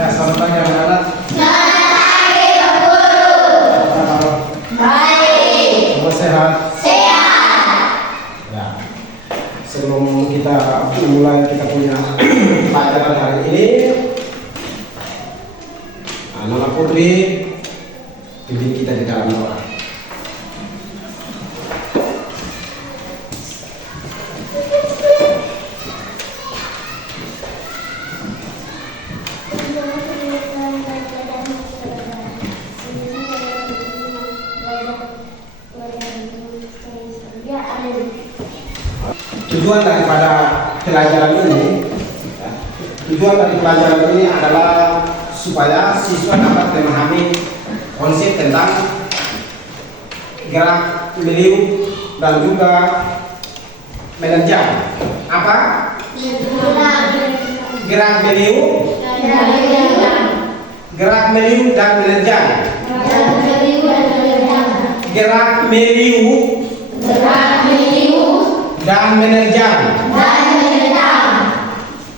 Ya, selamat pagi anak-anak. Selamat pagi, Pak Guru. Apa kabar? Baik. Semua sehat? Sehat. Ya. Sebelum kita mulai kita punya pelajaran hari ini, Nona Putri pimpin kita di dalam doa. Tujuan daripada pelajaran ini, tujuan dari pelajaran ini adalah supaya siswa dapat memahami konsep tentang gerak meniup dan juga menerjang. Apa? Gerak meniup, gerak meniup dan menerjang. Gerak meniup dan menerjang.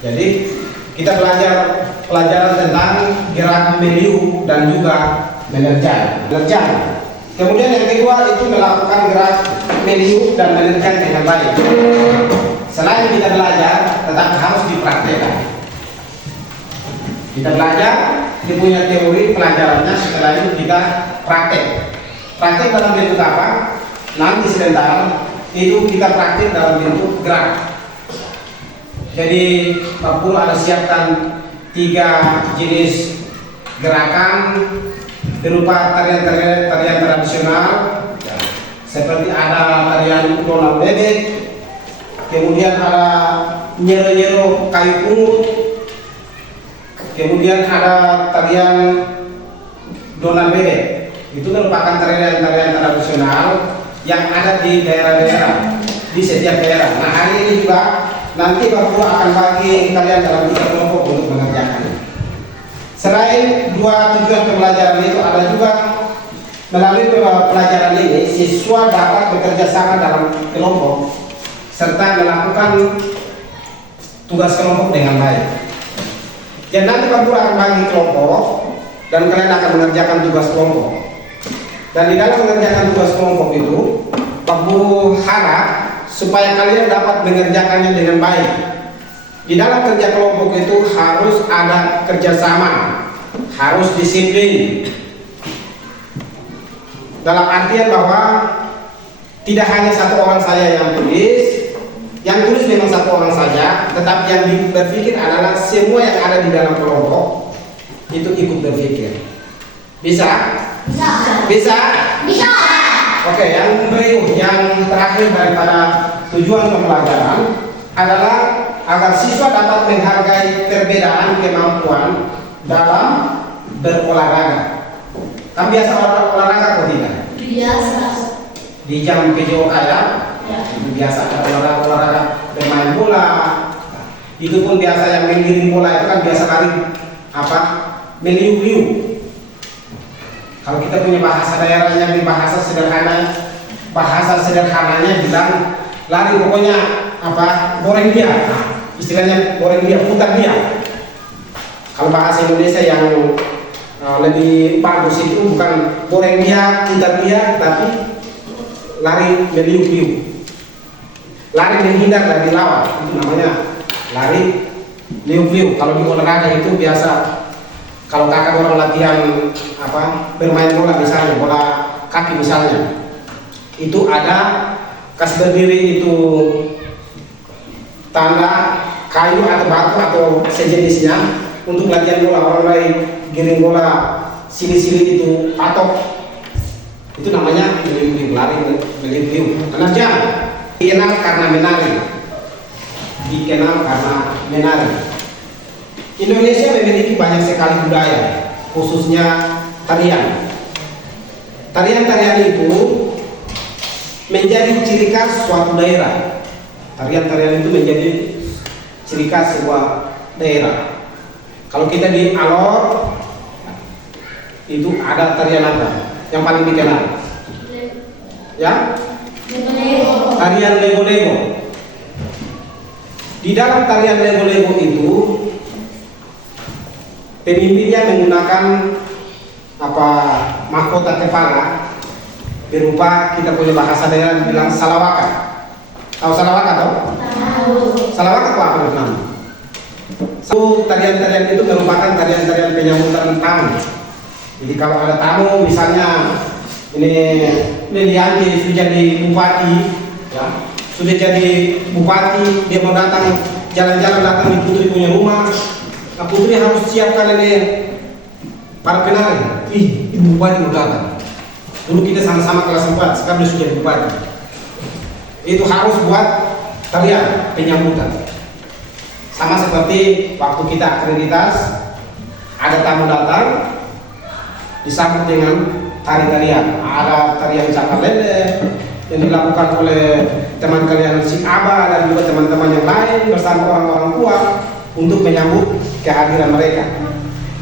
Jadi kita belajar pelajaran tentang gerak meniup dan juga menerjang. Kemudian yang kedua itu melakukan gerak meniup dan menerjang dengan baik. Selain kita belajar, tetap harus dipraktekkan. Kita belajar, kita punya teori pelajarannya, setelah itu kita praktek. Praktek dalam bentuk apa? Nanti sebentar itu kita praktik dalam bentuk gerak. Jadi Pak Guru ada siapkan 3 jenis gerakan berupa tarian tradisional, seperti ada tarian donal bebek, kemudian ada nyero-nyero kayu pungut, kemudian ada tarian donal bebek. Itu merupakan tarian-tarian tradisional yang ada di daerah-daerah, di setiap daerah. Nah, hari ini juga nanti Pak Guru akan bagi kalian dalam 3 kelompok untuk mengerjakannya. Selain 2 tujuan pembelajaran itu, ada juga melalui pelajaran ini siswa dapat bekerja sama dalam kelompok serta melakukan tugas kelompok dengan baik. Dan nanti Pak Guru akan bagi kelompok dan kalian akan mengerjakan tugas kelompok. Dan di dalam mengerjakan tugas kelompok itu, Pak Guru harap supaya kalian dapat mengerjakannya dengan baik. Di dalam kerja kelompok itu harus ada kerjasama, harus disiplin. Dalam artian bahwa tidak hanya satu orang saja yang tulis memang satu orang saja, tetapi yang berpikir adalah semua yang ada di dalam kelompok itu ikut berpikir. Bisa? Bisa? Oke, yang berikut, yang terakhir daripada tujuan pembelajaran adalah agar siswa dapat menghargai perbedaan kemampuan dalam berolahraga. Kan biasa olahraga atau tidak? Biasa. Di jam PJOK ya? Itu biasa ada olahraga bermain bola. Itu pun biasa yang menggiring bola itu kan biasa lari apa? Meliuk-liuk. Kalau kita punya bahasa daerahnya di bahasa sederhananya bilang lari, pokoknya apa, goreng dia, istilahnya goreng dia, putar dia. Kalau bahasa Indonesia yang lebih bagus itu bukan goreng dia, putar dia, tapi lari meliuk-liuk, lari menghindar dari lawan, itu namanya lari liuk-liuk. Kalau di olahraga itu biasa, kalau kakak orang latihan apa, bermain bola misalnya, bola kaki misalnya, itu ada kas berdiri itu tanda kayu atau batu atau sejenisnya untuk latihan bola. Orang lain giring bola sini-sini itu patok, itu namanya meliuk-liuk, lari meliuk-liuk. Menerjang dikenal karena menari. Indonesia memiliki banyak sekali budaya, khususnya tarian. Tarian-tarian itu menjadi ciri khas suatu daerah. Tarian-tarian itu menjadi ciri khas sebuah daerah. Kalau kita di Alor, itu ada tarian apa yang paling dikenal? Ya? Tarian lego-lego. Di dalam tarian lego-lego itu Pemimpinnya menggunakan mahkota kepala berupa, kita punya bahasa daerah bilang salawaka. Tahu salawaka tahu? Tahu. Salawaka apa namanya? So, tarian-tarian itu merupakan tarian-tarian penyambutan tamu. Jadi kalau ada tamu, misalnya ini Lilianti sudah jadi bupati, ya, sudah jadi bupati, dia mau datang jalan-jalan datang di putri punya rumah. Nah, putri harus siapkan ini para penari. Ibu bupati mau datang. Dulu kita sama-sama kelas 4, sekarang dia sudah jadi bupati. Itu harus buat tarian penyambutan. Sama seperti waktu kita akreditas, ada tamu datang, disambut dengan tari-tarian. Ada tarian cakalele yang dilakukan oleh teman kalian si Aba dan juga teman-teman yang lain bersama orang-orang tua untuk menyambut kehadiran mereka.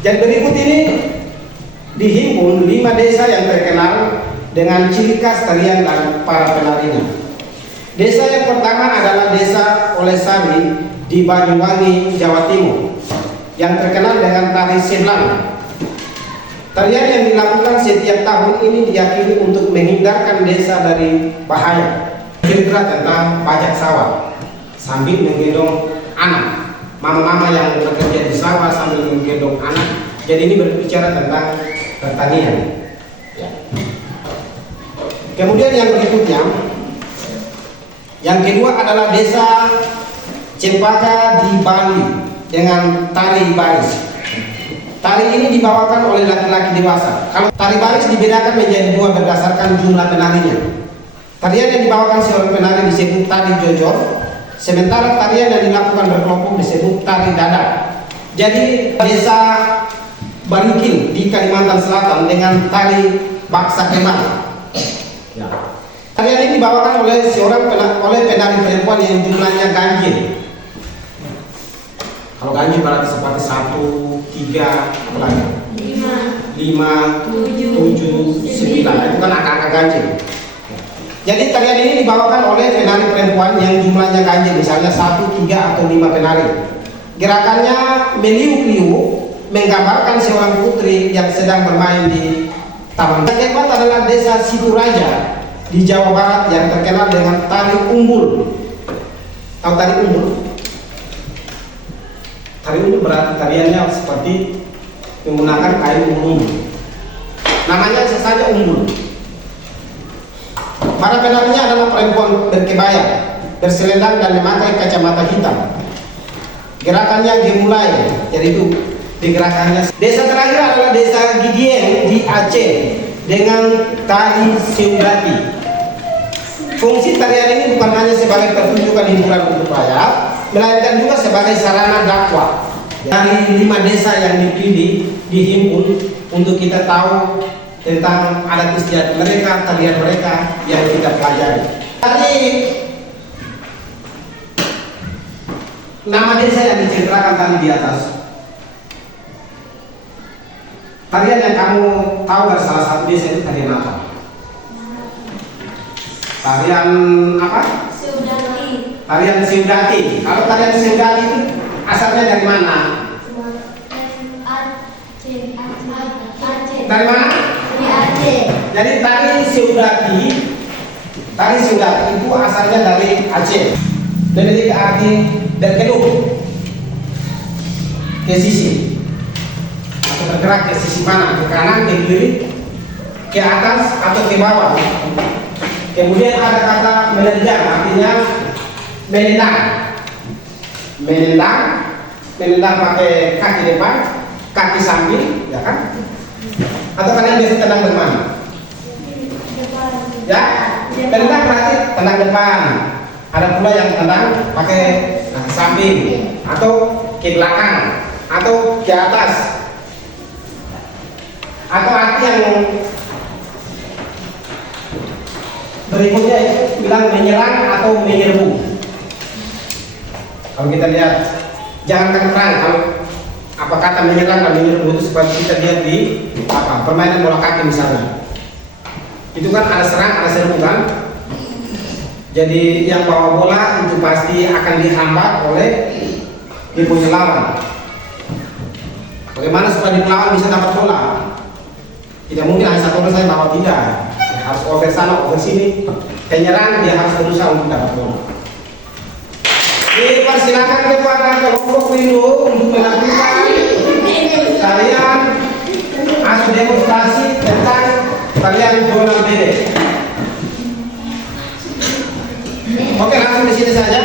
Dan berikut ini dihimpun 5 desa yang terkenal dengan ciri khas tarian dan para penarinya. Desa yang pertama adalah Desa Olesari di Banyuwangi, Jawa Timur, yang terkenal dengan tari Seblang. Tarian yang dilakukan setiap tahun ini diyakini untuk menghindarkan desa dari bahaya. Cerita tentang pajak sawah sambil menggendong anak, mama-mama yang bekerja di sawah sambil menggendong anak. Jadi ini berbicara tentang pertanian. Kemudian yang berikutnya, yang kedua adalah Desa Cempaka di Bali dengan tari baris. Tari ini dibawakan oleh laki-laki dewasa. Kalau tari baris dibedakan menjadi 2 berdasarkan jumlah penarinya. Tarian yang dibawakan seorang penari disebut tari jojor, sementara tarian yang dilakukan berkelompok disebut tari dadak. Jadi Desa Barikin di Kalimantan Selatan dengan tari baksa kemal. Tarian ini dibawakan oleh penari perempuan yang jumlahnya ganjil. Kalau ganjil berarti seperti 1, 3, apa lagi? 5, 7, 9. Itu kan angka-angka ganjil. Jadi tarian ini dibawakan oleh penari perempuan yang jumlahnya ganjil, misalnya 1, 3, atau 5 penari. Gerakannya meliuk-liuk, menggambarkan seorang putri yang sedang bermain di taman. Yang keempat adalah Desa Siduraja di Jawa Barat yang terkenal dengan tari umbul. Tahu tari umbul? Tari umbul berarti tariannya seperti menggunakan kain umbul. Namanya saja umbul. Para penarinya adalah perempuan berkebaya, berselendang dan memakai kacamata hitam. Gerakannya gemulai, jadi itu digerakannya. Desa terakhir adalah Desa Gidieng di Aceh dengan tari Seudati. Fungsi tarian ini bukan hanya sebagai pertunjukan hiburan untuk rakyat, melainkan juga sebagai sarana dakwah. Dari 5 desa yang dipilih dihimpun untuk kita tahu tentang adat istiadat mereka, tarian mereka yang kita pelajari. Tadi nama desa yang diceritakan tadi di atas. Tarian yang kamu tahu dari salah satu desa itu tarian apa? Tarian apa? Seudati. Tarian Seudati. Kalau tarian Seudati itu asalnya dari mana? Aceh. Dari mana? Dari Aceh. Jadi tari Seudati itu asalnya dari Aceh. Memiliki arti berkeduk ke sisi, atau bergerak ke sisi mana? Ke kanan, ke kiri, ke atas, atau ke bawah. Kemudian ada kata melendang, artinya melendang. Melendang pakai kaki depan, kaki samping, ya kan? Atau kalian biasa tendang bermana? Ya, melendang berarti tendang depan. Ada pula yang tendang pakai kaki samping, atau ke belakang, atau ke atas. Atau arti yang berikutnya itu bilang menyerang atau menyerbu. Kalau kita lihat, jangankan perang, kalau apa kata menyerang dan menyerbu itu seperti kita lihat di permainan bola kaki misalnya. Itu kan ada serang, ada serbu kan. Jadi yang bawa bola itu pasti akan dihambat oleh dia punya lawan. Bagaimana supaya di pelawan bisa dapat bola? Tidak mungkin hanya satu orang saya bawa, tidak. Harus over sana, over sini. Penyerang dia harus berusaha untuk dapat bola. Dipersilakan kepada kelompok Windu untuk melakukan tarian atau demonstrasi tentang tarian bola bede. Oke, langsung di sini saja.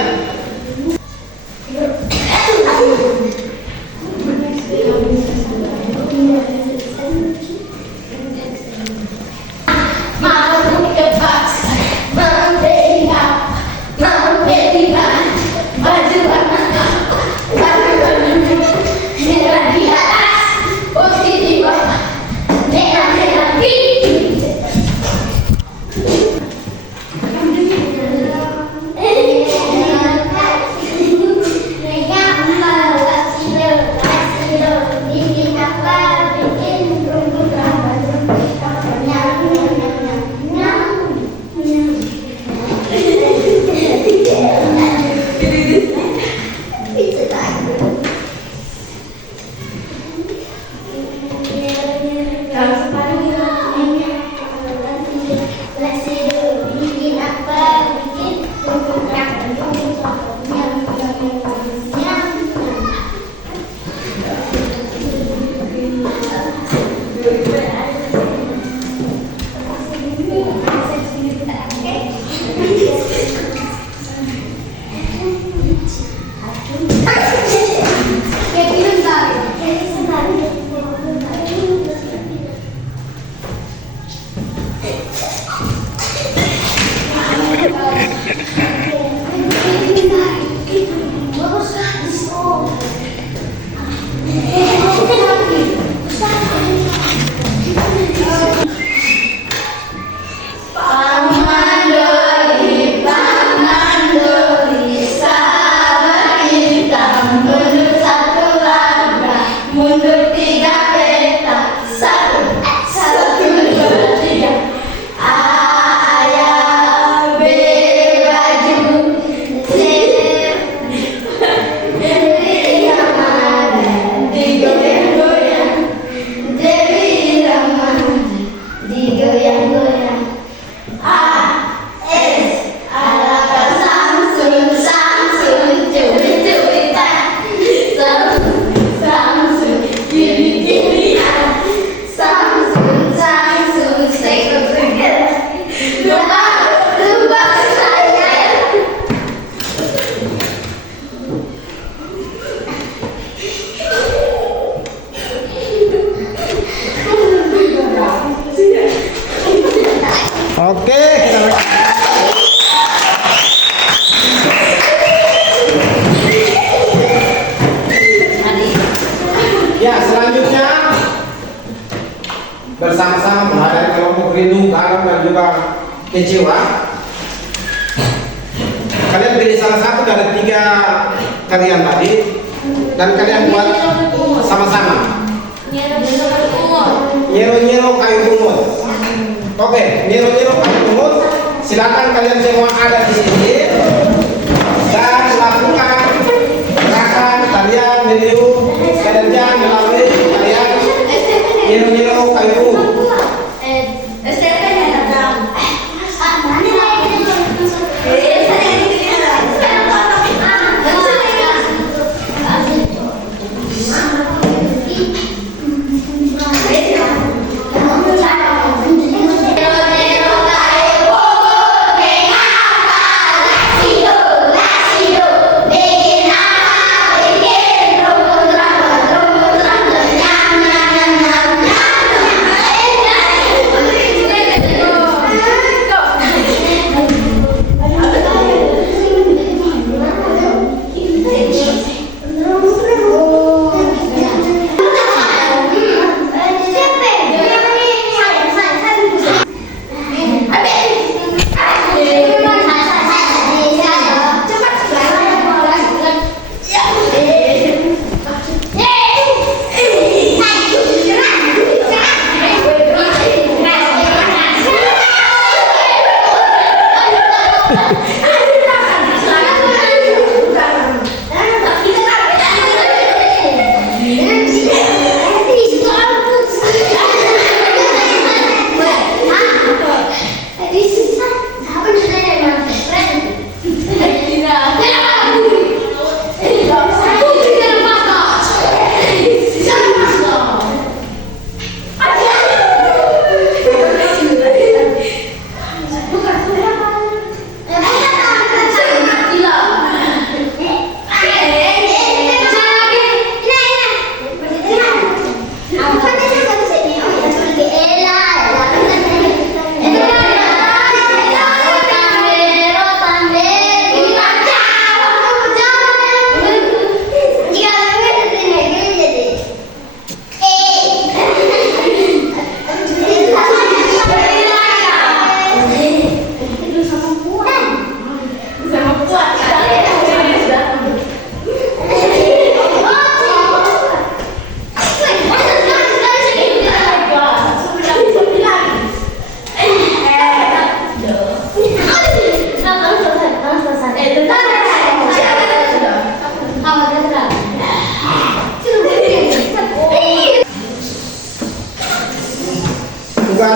Oke, ya selanjutnya bersama-sama menghadapi kelompok rindu, garam dan juga kecewa. Kalian pilih salah satu dari 3 tarian tadi dan kalian buat sama-sama. Nyero-nyero kayu kumut. Oke, nyero-nyero kayu kumut. Silakan kalian semua ada di sini dan lakukan gerakan tarian meniru kinerja melalui tarian nyero-nyero kayu kumut.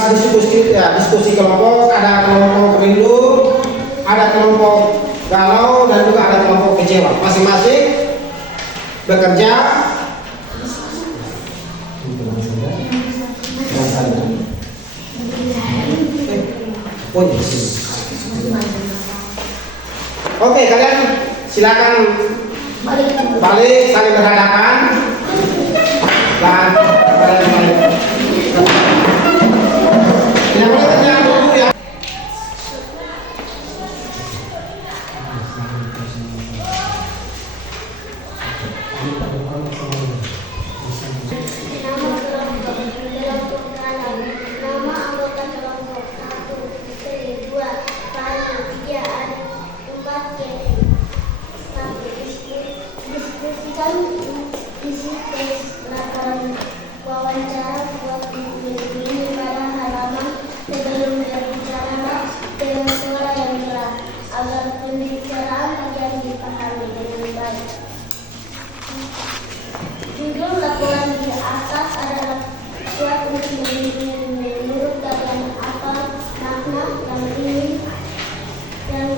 kelas diskusi diskusi kelompok, ada kelompok rindu, ada kelompok galau, dan juga ada kelompok kecewa. Masing-masing bekerja Oke, kalian silakan balik saling berhadapan dan kalian balik. Yang berikutnya dulu ya. Nama anggota kelompok 1, Putri, 2, Fani, 3, Ari, 4, Kevin. 1. Diskusikan isi tes laporan wawancara buat ini pada halaman sebelum berbicara dengan suara yang jelas agar pembicaraan kalian dipahami dengan baik. Judul laporan di atas adalah kuat untuk menurut kalian apa makna yang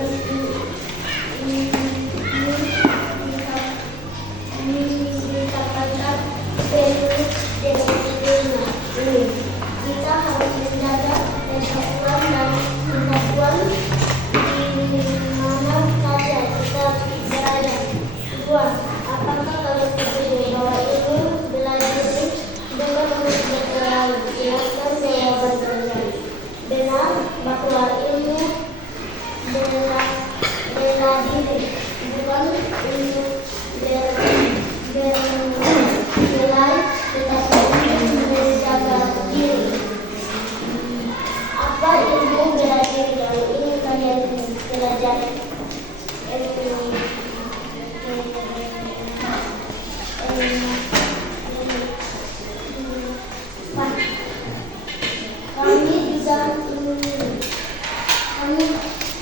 ini dikatakan penulis dengan ini. Kita harus menjaga persatuan dan kesatuan di mana saja kita berada. 2. Apakah kalian setuju bahwa ilmu belajar bukan untuk berterlalu? Silakan jawaban kalian. Benar bahwa ilmu bela diri bukan ilmu bernilai, tetapi untuk menjaga diri. Apa ilmu bela diri yang ingin kalian pelajari?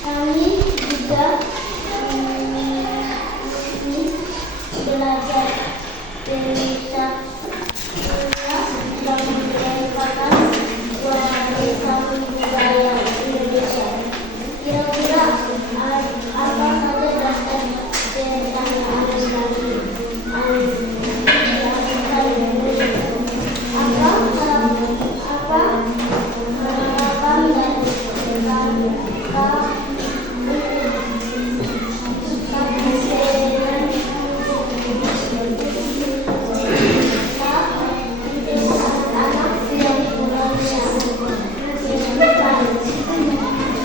Kami juga belajar cerita dan merupakan bahasa budaya Indonesia. Kira-kira apa saja dasar cerita yang ada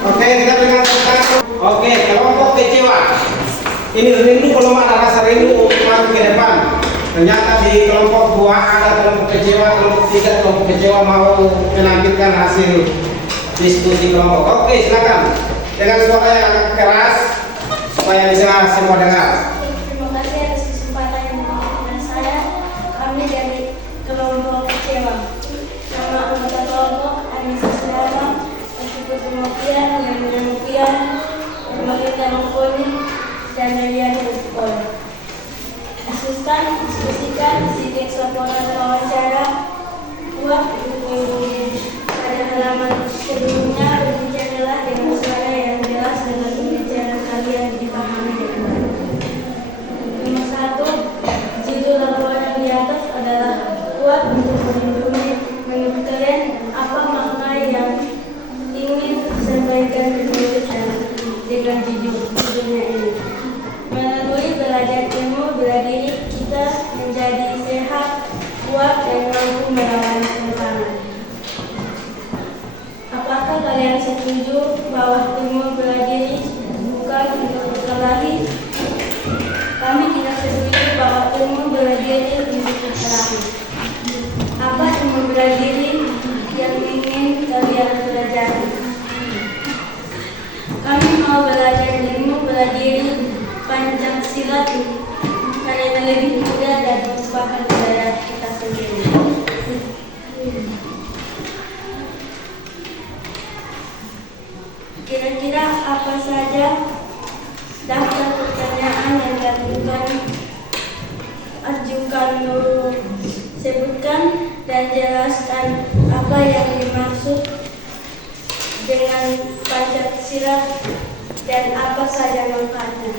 Oke, kita dengarkan. Oke, kelompok kecewa. Ini rindu, belum ada rasa rindu untuk maju ke depan. Ternyata di kelompok 2 ada kelompok kecewa, kelompok 3 kelompok kecewa mau menampilkan hasil diskusi kelompok. Oke, silakan dengan suara yang keras supaya bisa semua dengar. Terima kasih atas kesempatan yang diberikan saya. Kami dari kelompok kecewa. Nama anggota kelompok Anissa Selama, Asyifu Semokian, Memina Mokian, Ermalita Mokoni, dan Dalian Sekolah. Asisten diskusikan isi teks laporan wawancara buat pada halaman sebelumnya. Berbicaralah dengan suara yang jelas dengan pembicaraan kalian dipahami dengan baik. Nomor 1, judul laporan di atas adalah kuat untuk melindungi. Menurut kalian apa makna yang ingin disampaikan penulis dengan judulnya ini? Melalui belajar ilmu bela diri kita menjadi sehat, kuat, dan mampu melawan tantangan. Apakah kalian setuju bahwa ilmu bela diri bukan untuk berkelahi? Kami tidak setuju bahwa ilmu bela diri untuk berkelahi. Apa ilmu bela diri yang ingin kalian pelajari? Kami mau belajar ilmu bela diri Pancasila karena lebih mudah dan merupakan budaya kita sendiri. Kira-kira apa saja daftar pertanyaan yang ajukan dulu? Sebutkan dan jelaskan apa yang dimaksud dengan Pancasila dan apa saja manfaatnya.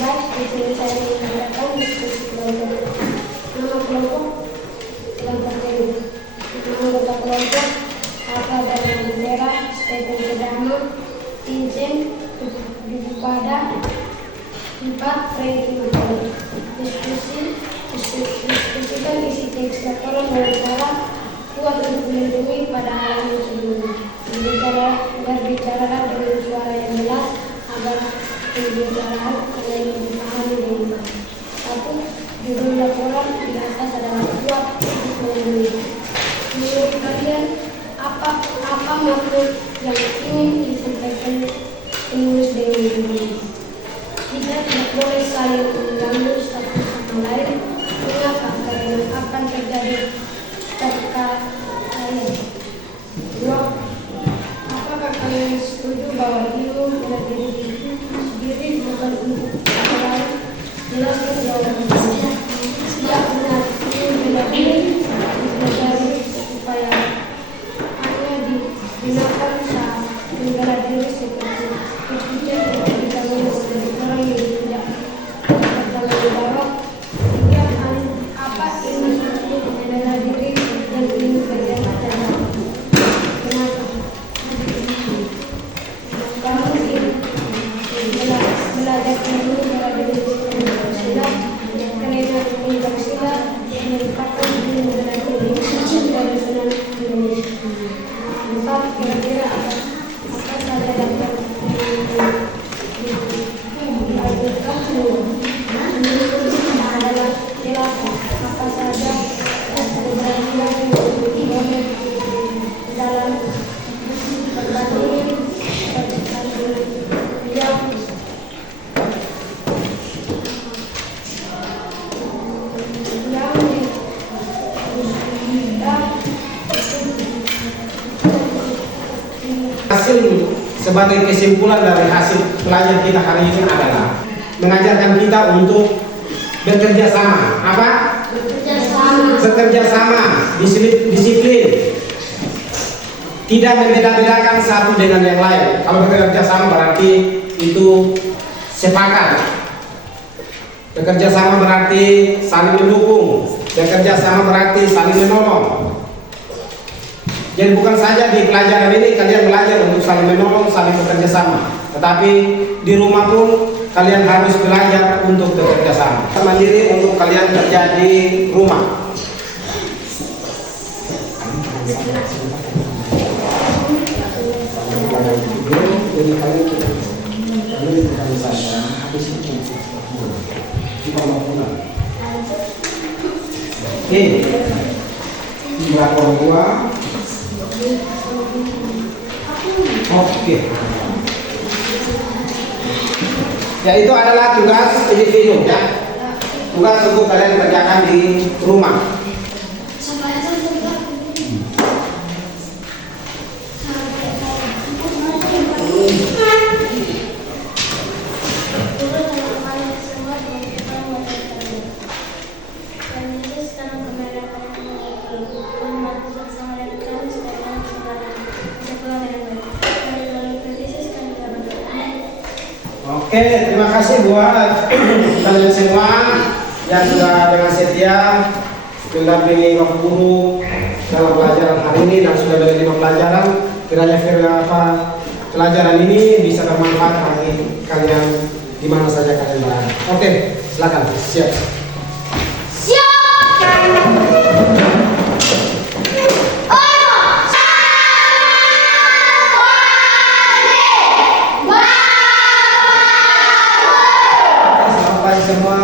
Baik, di sini saya mengadakan diskusi kelompok. Nama kelompok ini. Nama anggota kelompok apa dari bendera, Stephen Kedama, Vincent, Dupada, 4 Frankie Materi. Diskusikan isi teks laporan dengan cara kuat untuk melindungi pada hal yang sebelumnya. Berbicaralah dengan suara yang jelas agar pembicaraan kalian dipahami dengan baik. 1. Judul laporan di atas adalah kuat untuk melindungi. Menurut kalian apa maksud yang ingin disampaikan penulis dengan ini? Kita tidak boleh saling mengganggu satu sama lain. Mengapa? Karena akan terjadi perkelahian. 2. Apakah kalian setuju bahwa ilmu pada diri sendiri bukan untuk orang lain? Jelaskan jawabannya. Ya, benar. Ilmu bela diri dipelajari supaya hanya digunakan saat membela diri seperti ketika ditangani oleh orang yang tidak bertanggung jawab. 3. Apa ilmu bela diri dan ilmu berjaya? Kenapa? Kamu ingin belajar ilmu bela diri Pancasila karena Pancasila merupakan ilmu bela diri dari Sunan Indonesia. 4. Kira-kira apa saja dapat diajarkan adalah jelaskan apa saja keberhasilan dalam pertandingan yang Hasil sebagai kesimpulan dari hasil pelajaran kita hari ini adalah mengajarkan kita untuk bekerja sama. Apa? Bekerja sama, disiplin. Tidak membeda-bedakan satu dengan yang lain. Kalau bekerja sama berarti itu sepakat. Bekerja sama berarti saling mendukung. Bekerja sama berarti saling menolong. Jadi bukan saja di pelajaran ini kalian belajar untuk saling menolong, saling bekerja sama, tetapi di rumah pun kalian harus belajar untuk bekerja sama. Mandiri untuk kalian kerja di rumah. Jadi kalian bukan saja habis itu kita mau pulang. Oke, berapa gua? Oke. Ya itu adalah tugas individu ya. Tugas untuk kalian kerjakan di rumah. Oke, terima kasih buat kalian semua yang sudah dengan setia mendampingi Bapak Guru dalam pelajaran hari ini dan sudah menerima pelajaran. Kiranya pelajaran ini bisa bermanfaat bagi kalian di mana saja kalian berada. Oke, silakan. Siap. Semua